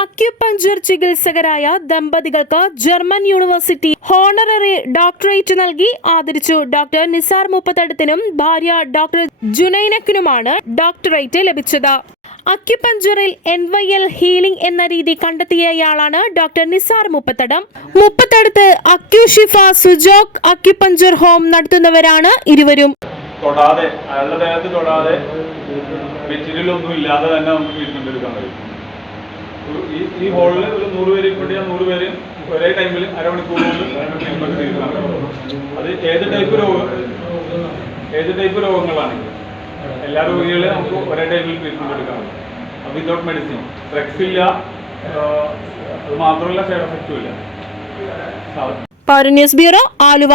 Acupuncture ചികിത്സകരായ ദമ്പതികൾക്ക് German university honorary doctorate നൽകി ആദരിച്ചു. ഡോക്ടർ നിസാർ മുപ്പത്തടത്തിനും ഭാര്യ ഡോക്ടർ ജുനൈനക്കിനുമാണ് ഡോക്ടറേറ്റ് ലഭിച്ചത്. അക്യുപഞ്ചറിൽ എൻ വൈ എൽ ഹീലിംഗ് എന്ന രീതി കണ്ടെത്തിയയാളാണ് ഡോക്ടർ നിസാർ മുപ്പത്തടം. മുപ്പത്തടത്ത് അക്യുഷിഫ സുജോക് അക്യുപഞ്ചർ ഹോം നടത്തുന്നവരാണ് ഇരുവരും. തൊടാതെ അയാളുടെ തൊടാതെ മെറ്റീരിയലൊന്നും ഇല്ലാതെ തന്നെ നമുക്ക് ട്രീറ്റ്മെന്റ് എടുക്കാൻ കഴിയും ഈ ഹോളിൽ ഒരു നൂറ് പേര് വേണ്ടിയാൽ നൂറ് പേര് ഒരേ ടൈമിൽ കൊണ്ട് അത് ഏത് ടൈപ്പ് രോഗം ഏത് ടൈപ്പ് രോഗങ്ങളാണ്? എല്ലാ രോഗികളെയും നമുക്ക് ഒരേ ടൈമിൽ ട്രീറ്റ്മെന്റ് എടുക്കാം കഴിയും വിതൗട്ട് മെഡിസിൻ ഡ്രഗ്സ് ഇല്ല അത് മാത്രമല്ല സൈഡ് എഫക്റ്റും ഇല്ല. സാ- power news bureau Aluva.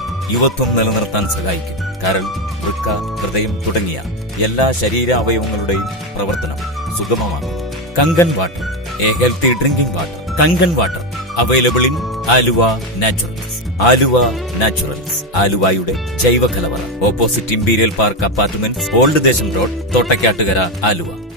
യുവത്വം നിലനിർത്താൻ സഹായിക്കും. കരൾ വൃക്ക ഹൃദയം തുടങ്ങിയ എല്ലാ ശരീര അവയവങ്ങളുടെയും പ്രവർത്തനം സുഗമമാകും Kangen water a healthy drinking water. Kangen water available in Aluva naturals. Aluva naturals ആലുവയുടെ ജൈവ കലവറ. Opposite imperial park apartment old Desam road Thottakkattukara Aluva.